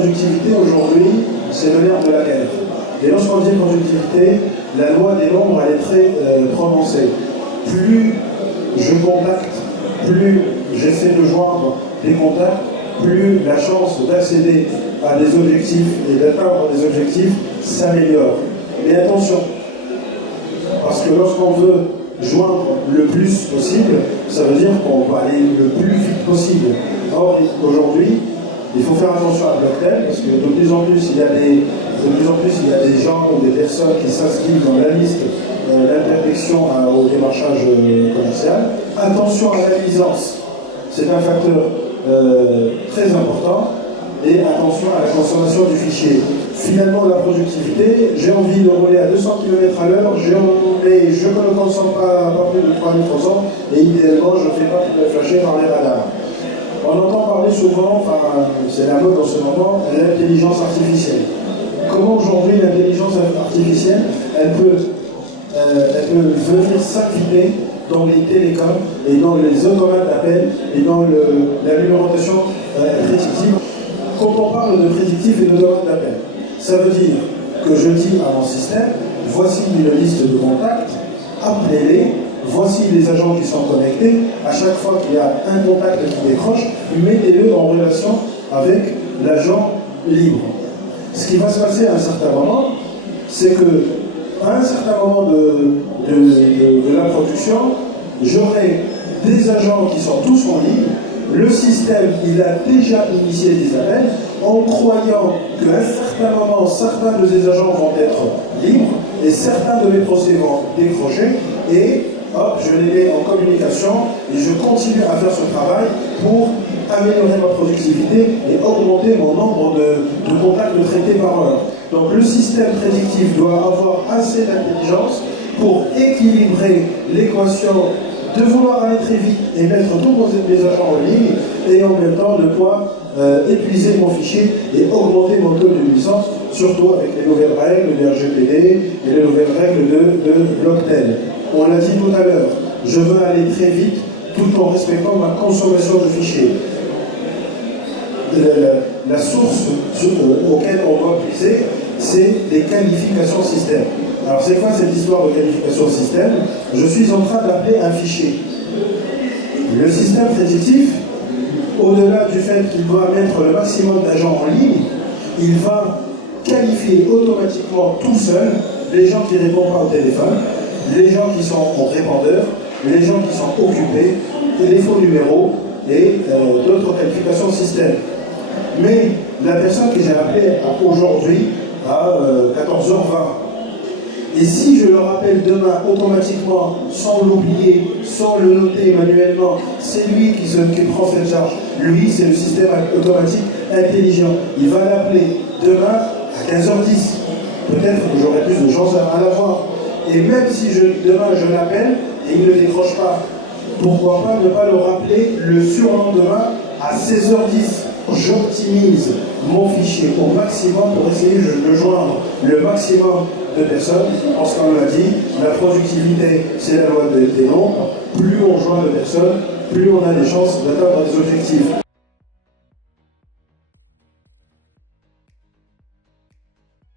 productivité aujourd'hui, c'est le nerf de la guerre. Et lorsqu'on dit productivité, la loi des nombres, elle est très prononcée. Plus je contacte, plus j'essaie de joindre des contacts, plus la chance d'accéder à des objectifs et d'atteindre des objectifs s'améliore. Mais attention, parce que lorsqu'on veut joindre le plus possible, ça veut dire qu'on va aller le plus vite possible. Or, aujourd'hui, il faut faire attention à Blocktel, parce que de plus en plus, il y a des gens ou des personnes qui s'inscrivent dans la liste d'interdiction au démarchage commercial. Attention à la nuisance, c'est un facteur très important, et attention à la consommation du fichier. Finalement, la productivité, j'ai envie de rouler à 200 km à l'heure, je ne consomme pas plus de 3300, et idéalement, je ne fais pas tout flasher par les radars. On entend parler souvent, c'est la mode en ce moment, l'intelligence artificielle. Comment aujourd'hui l'intelligence artificielle, elle peut venir s'activer dans les télécoms et dans les automates d'appel et dans la numérotation prédictive. Quand on parle de prédictif et d'automate d'appel, ça veut dire que je dis à mon système, voici une liste de contacts, appelez-les, voici les agents qui sont connectés, à chaque fois qu'il y a un contact qui décroche, mettez-le en relation avec l'agent libre. Ce qui va se passer à un certain moment, c'est que à un certain moment de la production, j'aurai des agents qui sont tous en ligne. Le système, il a déjà initié des appels en croyant qu'à un certain moment, certains de ces agents vont être libres et certains de mes procès vont décrocher et hop, je les mets en communication et je continue à faire ce travail pour améliorer ma productivité et augmenter mon nombre de contacts traités par heure. Donc le système prédictif doit avoir assez d'intelligence pour équilibrer l'équation de vouloir aller très vite et mettre tous mes agents en ligne et en même temps de quoi épuiser mon fichier et augmenter mon taux de licence, surtout avec les nouvelles règles de RGPD et les nouvelles règles de Blocktel. On l'a dit tout à l'heure, je veux aller très vite tout en respectant ma consommation de fichiers. La source auquel on doit puiser, c'est des qualifications système. Alors c'est quoi cette histoire de qualification système? Je suis en train d'appeler un fichier. Le système prédictif, au-delà du fait qu'il doit mettre le maximum d'agents en ligne, il va qualifier automatiquement tout seul les gens qui ne répondent pas au téléphone, les gens qui sont en répondeur, les gens qui sont occupés, les faux numéros et d'autres qualifications système. Mais la personne que j'ai appelée aujourd'hui à 14h20, et si je le rappelle demain automatiquement, sans l'oublier, sans le noter manuellement, c'est lui qui prend cette charge. Lui, c'est le système automatique intelligent. Il va l'appeler demain à 15h10. Peut-être que j'aurai plus de chance à l'avoir. Et même si demain je l'appelle et il ne décroche pas, pourquoi pas ne pas le rappeler le surlendemain à 16h10. J'optimise mon fichier au maximum pour essayer de joindre le maximum de personnes, parce qu'on l'a dit, la productivité, c'est la loi des nombres. Plus on joint de personnes, plus on a des chances d'atteindre des objectifs.